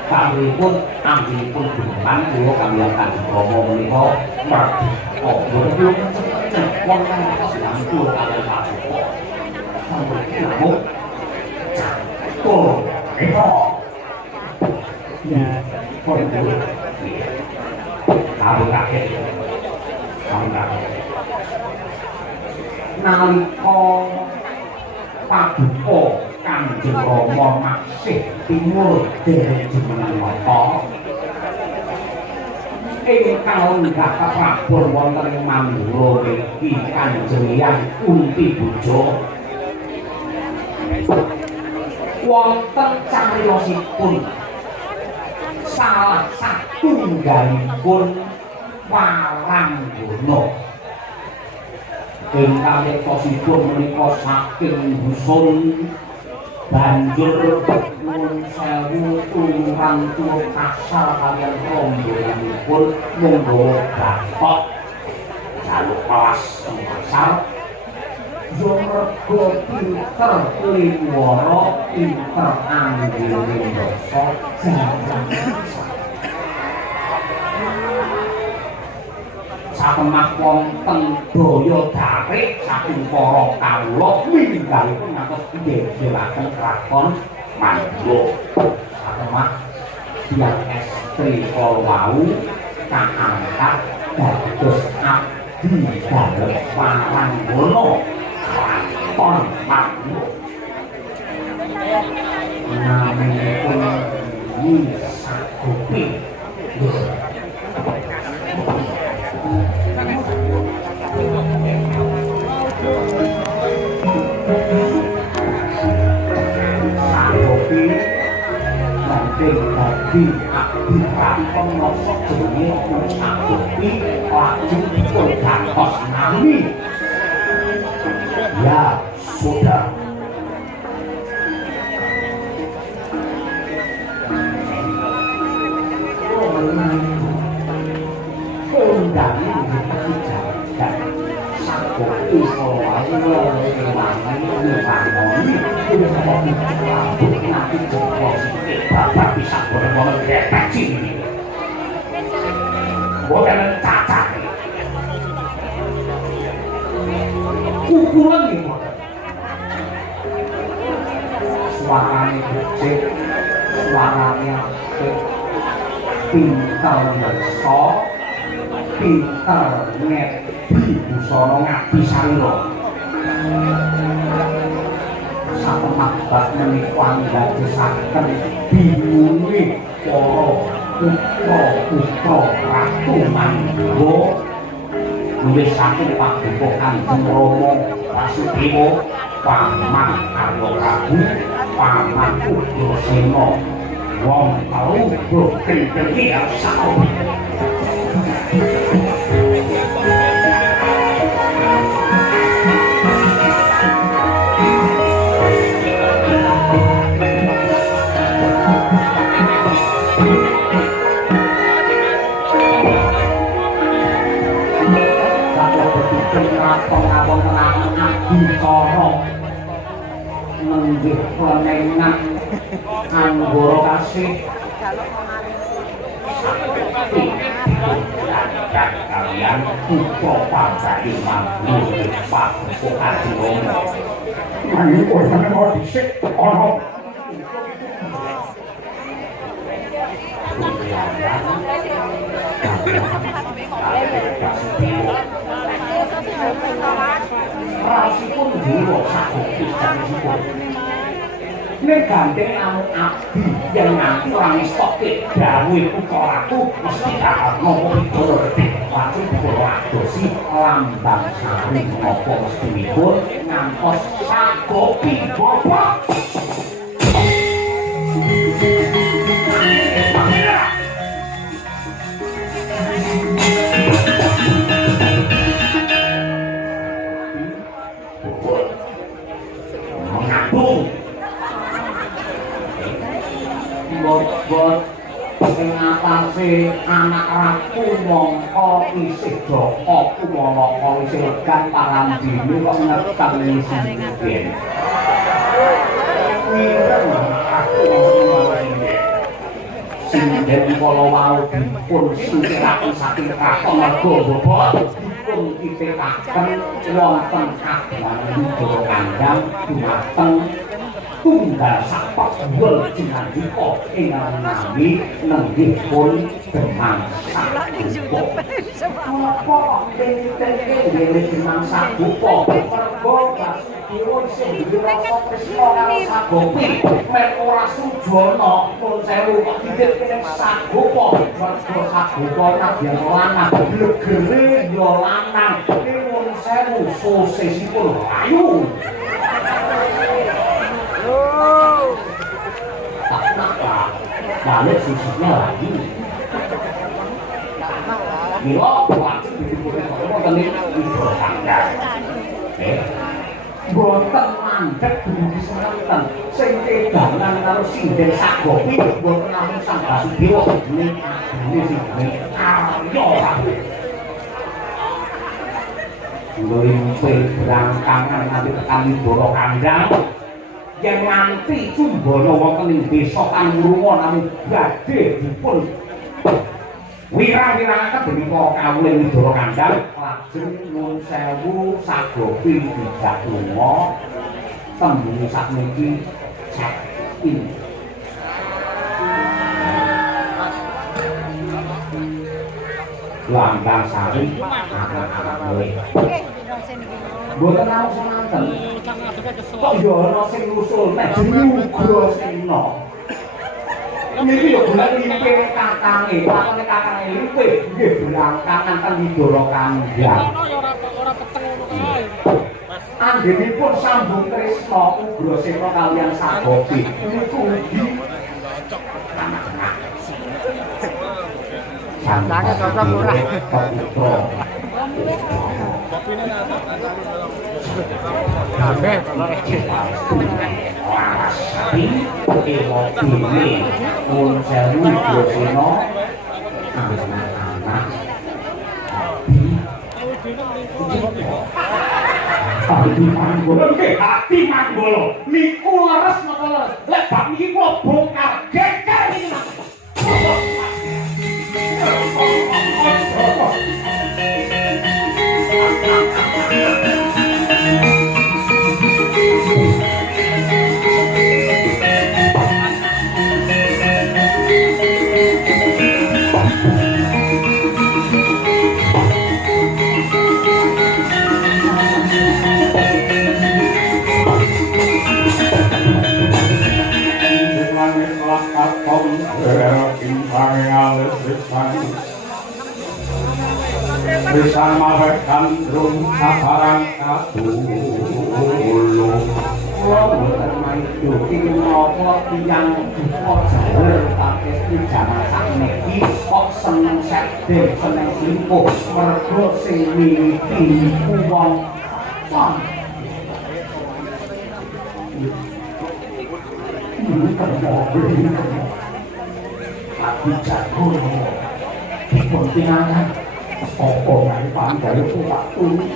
kangipun anggipun duman kula kaliyan Kanjeng Rama menika mergi kok boten kenceng wong kang sedang kula kaliyan Paduka sampun namun tuh itu ya pun kawin kaget nalika Paduka Kanjeng Rama maksih timur dereng jumenapa ingkang lenggah kaprabon wonten ing Mandura niki Kanjeng Hyang Kunti Boja wonten cariyosipun salah satunggalipun Walanggana ingkang yektosipun menika saking dusun banjur nuwun sewu tumuran tuwa kasar kaliyan rombonganipun monggo batok jaluk kelas kasar yo mergo pinter liwara pinter anggiling dosa jarang satemah wonten daya darik saking para kawula minggalipun ngantos nggegelaken kraton Mandura satemah tiyang estri kala wau kaangkat dados abdi dalem Walanggana kraton Mandura naminipun Sagopi langgeng dadi abdi kraton rasa jenenge Sagopi lajeng dipun gantos nami ya sudah undangi dan Sagopi selalu ngelangani nanti jempol bapak bisa boleh-boleh deteksi ini boleh cacat ukuran ini suaranya becek suaranya pintar berso pintar ngerti busana ngabi sarira satemah bab menika ndadosaken bingunge para putra Ratu Mandura luwih saking Paduka Kanjeng Rama Wasudewa Paman Arya Prabu Paman Ugrasena wong tau kendheki Sagopi pengawon-pengawon Abikara nenggih penengan anggara kasih dan kalian putra pangkati Mandura Paduka Kanjeng Rama mangke ora mau dhisik ana rasipun dhewe Sagopi sanesipun ning gandeng namu abdi yang nganti ora stoke dawuh ukaraku mesti tak nopo pidoro gede wajib dipuro adosi lambang sari nopo mestinipun ngantos sagopi bobok mengabung bobot sing atase anak ratu mongko isih joko kumala isih legan parandene kok ngeteng sing sing den kala wau dipun singkiraken saking kraton merga bobot dipun titekaken wonten kagungan Widara Kandhang dumateng tunggal sapak wol jinandika ingkang nami nenggih pun Demang Sabupa. Menapa dene Demang Sabupa merga Basudewa sing dirasa tresna karo Sagopi men ora sujana pun sewu kok didit kene Sagopa merga Sagopa kadyan lanang legere ya lanang pun sewu sosesipun ayu. Tak kenapa balik sisinya lagi mila wajib dipun wonten ing Widara Kandhang boten mandheg dumugi semanten sing kedangan karo sinden Sagopi boten namung Sang Basudewa dene adine sing Arya nglimpe berangkangan nanti tekan Widara Kandhang yang nganti Cumbana wonten ing desa Tanurunga namung badhe dipun wirang-wirangaken dening para kawula Widara Kandhang lajeng nuwun sewu Sagopi dijak lunga tembung sakniki saking Lambang Sari anak-anak kowe mboten namung semanten kok yo ana sing nusul nek jenenge Ugrasena niki yo bulan limpe kakange lakone kakange limpe nggih berangkangan ten Widara Kandhang ora peteng ngono kae anggenipun sambung tresna Ugrasena kaliyan Sagopi niku ugi anak-anak santange cocok ora putra kabeh ini pun sewu Ugrasena anak-anak Adi Manggolo Adi Manggolo niku leres napa leres lek bab niki kula bongkar geger iki Mas bisa mawekan rum sabarang kadulu boten maido ing napa tiyang duka jaler pakai jaman sakniki kok seneng sedhe seneng selingkuh mergo sing miliki wong wong aku jago dipun pinangan apa nang pandai tak turu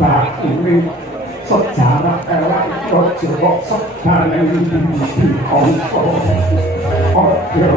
bakune sejarah elak kok sedane iki kongso oke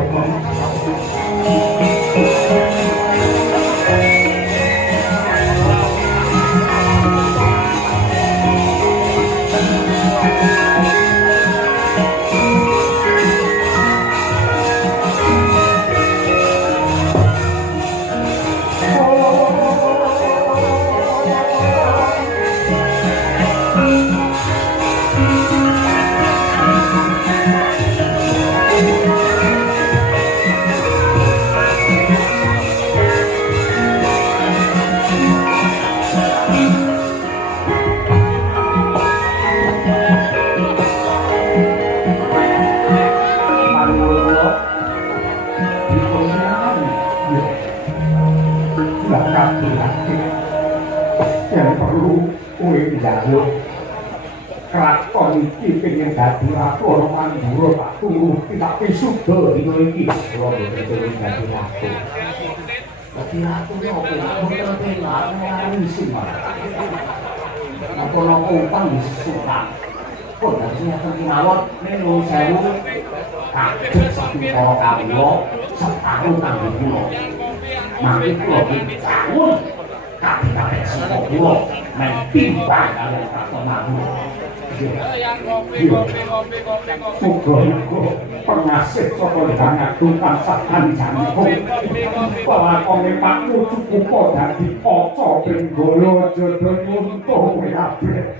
Kraton iki pengen dadi ratu ana Mandura tak turuti tak pisuda dina iki kula pengen dadi ratu. Dadi ratu opo mboten penak ngarani isin malah. Napa-napa utang disusukan. Kok dadi ngaten kemawon nek nuwun sewu kaget saking para kawula setahun kangge kula. Mangke kula bangun kabeh sing kula men timbang kaliyan Kraton Mandura. Muga-muga pengasih saka Hyang tansah kancanipun pelakone Pakmu cukup dadi kaca benggala jodho nyuntuh kabeh.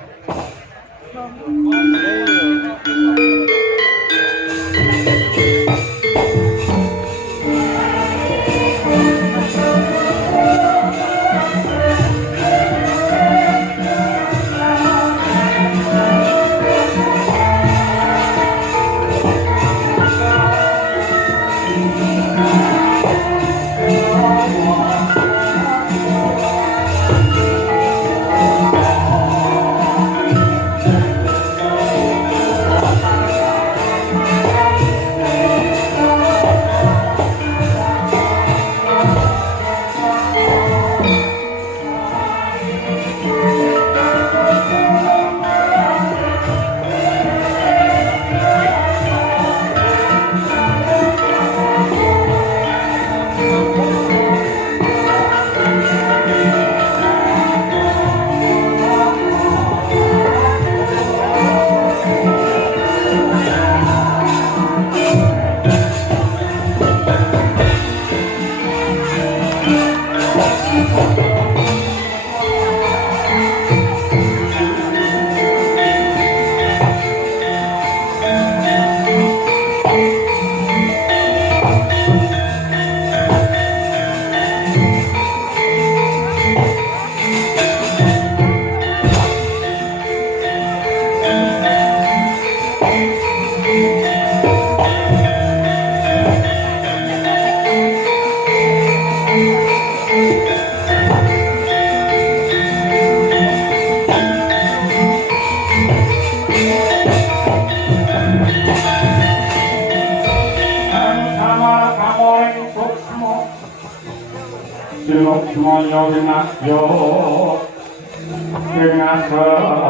Semoyo winasya ing asapi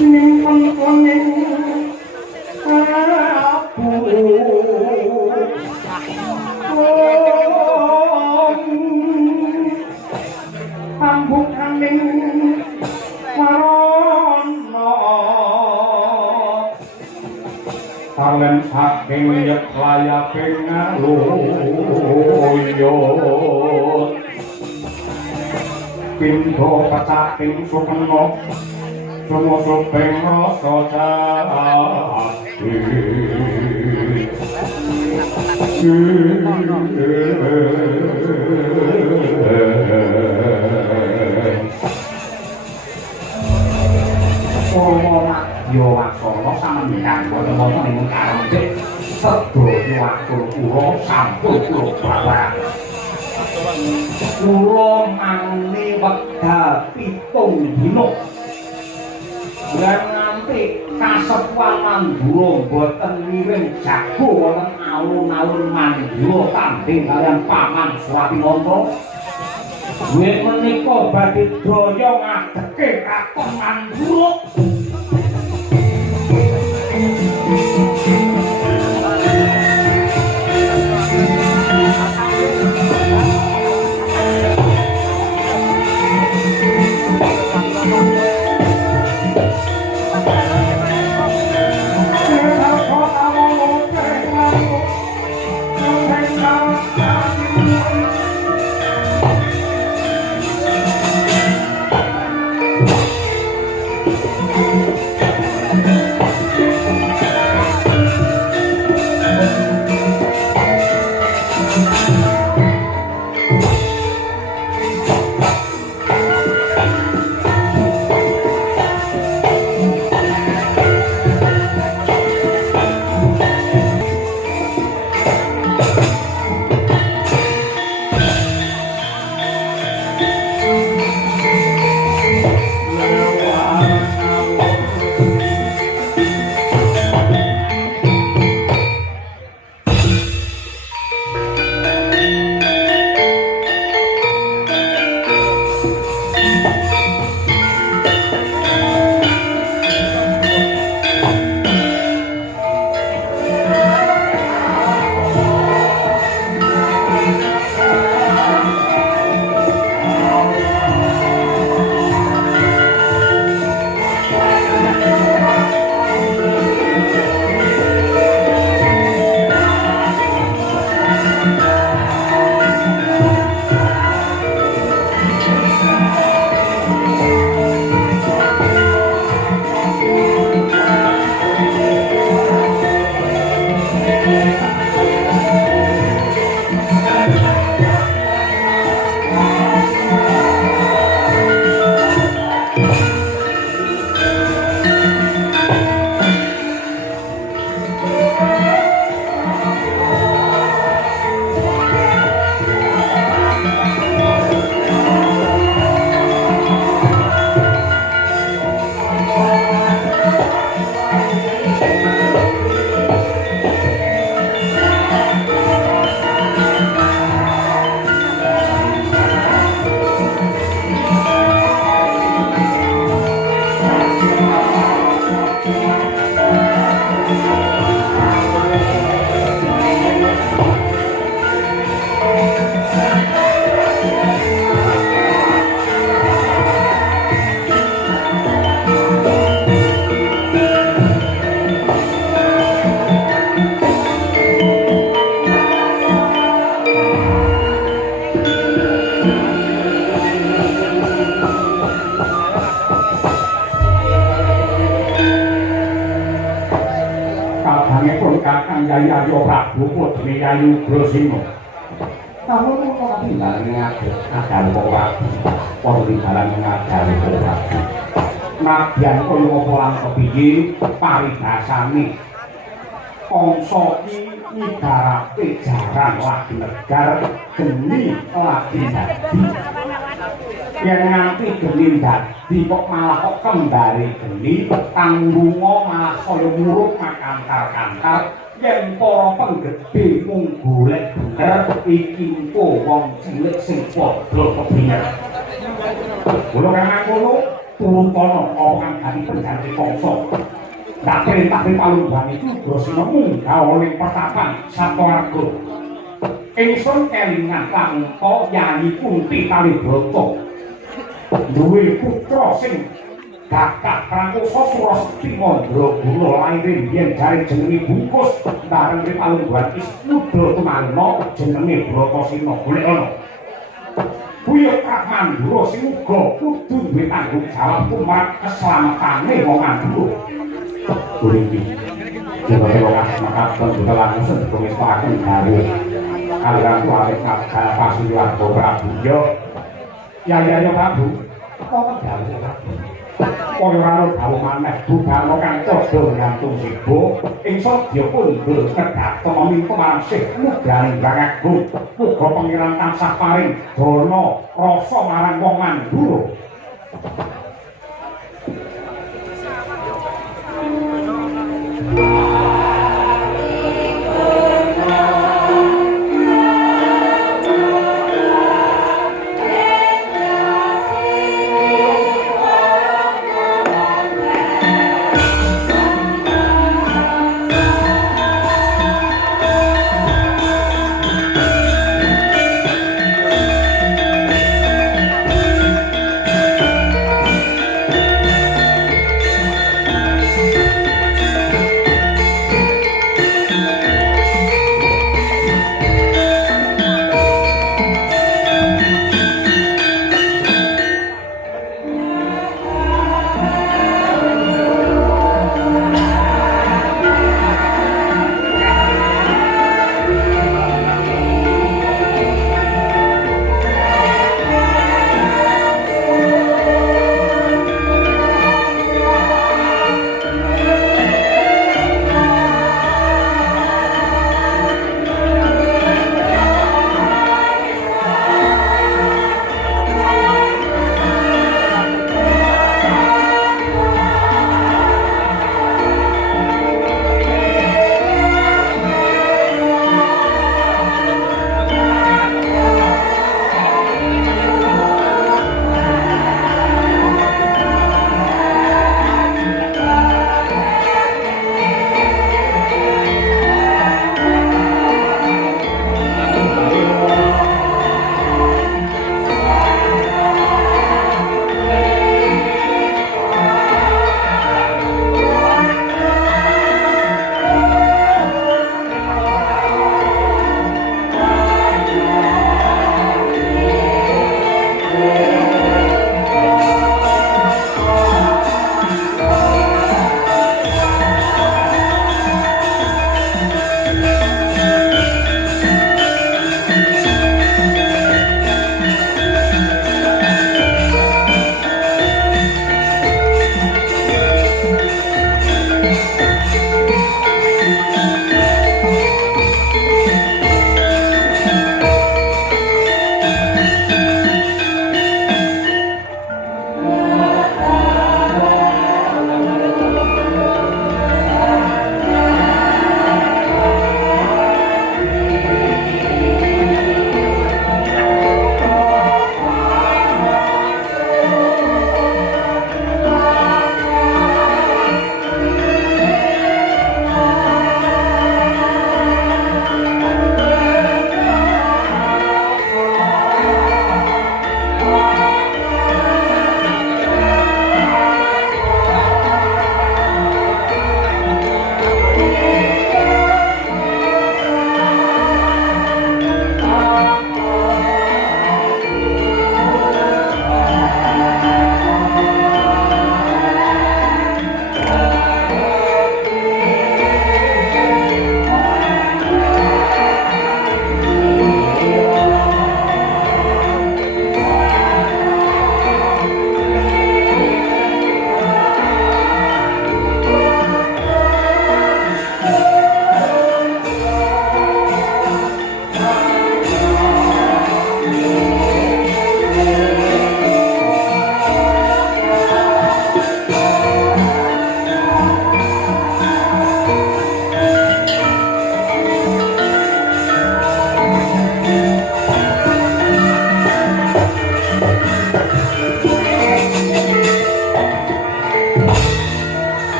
nyimpen kuning Prabu ambuk aning Kalen saking yek layaping luyut Pindha kecating sukena sumusuping rasa jati Yo waksana samendang wonten ing karepik sedaya waktu kula sampun kula bawa. Kula mangni wekdal 7 dina. Lan nganti kasepuhan Mandura boten ngirim jago wonten alun-alun Mandura tanding kaliyan Paman Swapinanta. Yen menika badhe daya ngadheke Kraton Mandura. dene Yayu Grosimo. Kamu kok tinggal ngajar akan kok rapi. Kok tinggalan ngajar kok rapi. Nadyan kaya apa lan kepiye paribasane. Kongso iki ibarate jaran lagi negar geni lagi dadi. Yen nganti geni dadi kok malah kok kembali geni kang lunga malah kaya muruk makantar-kantar. Yen para penggede mung golek bener iki engko wong cilik sing padha kepinget. Kula kang ngono turun kono apa kang dadi penjanji kongso. Tak perintah di Palembang itu Grosimo mung gawe pertapan Satoarga. Ingsun kelingan Lamto Yayi Kunti Kalibrata. Duwe putra sing Kakak Prakoso Suraseti Mandraguna laire yen jare jenenge Bungkus bareng di Palembang is muda tumanna jenenge Bratasena golek ana. Buya Pramandura sing uga kudu duwe tanggung jawab kumat keslametane wong Mandura. Kuliti kita terlalu makanan kita langsung berkomispakan dari aliran itu alih kakak pasuruan Prabu ya Prabu kok jauh Prabu kok orang tahu mana bukan orang kodoh gantung sibuk insya dia pun berkedat meminta marasih mudah bangaku muka pengiran tansah paring dono rasa marang wong Mandura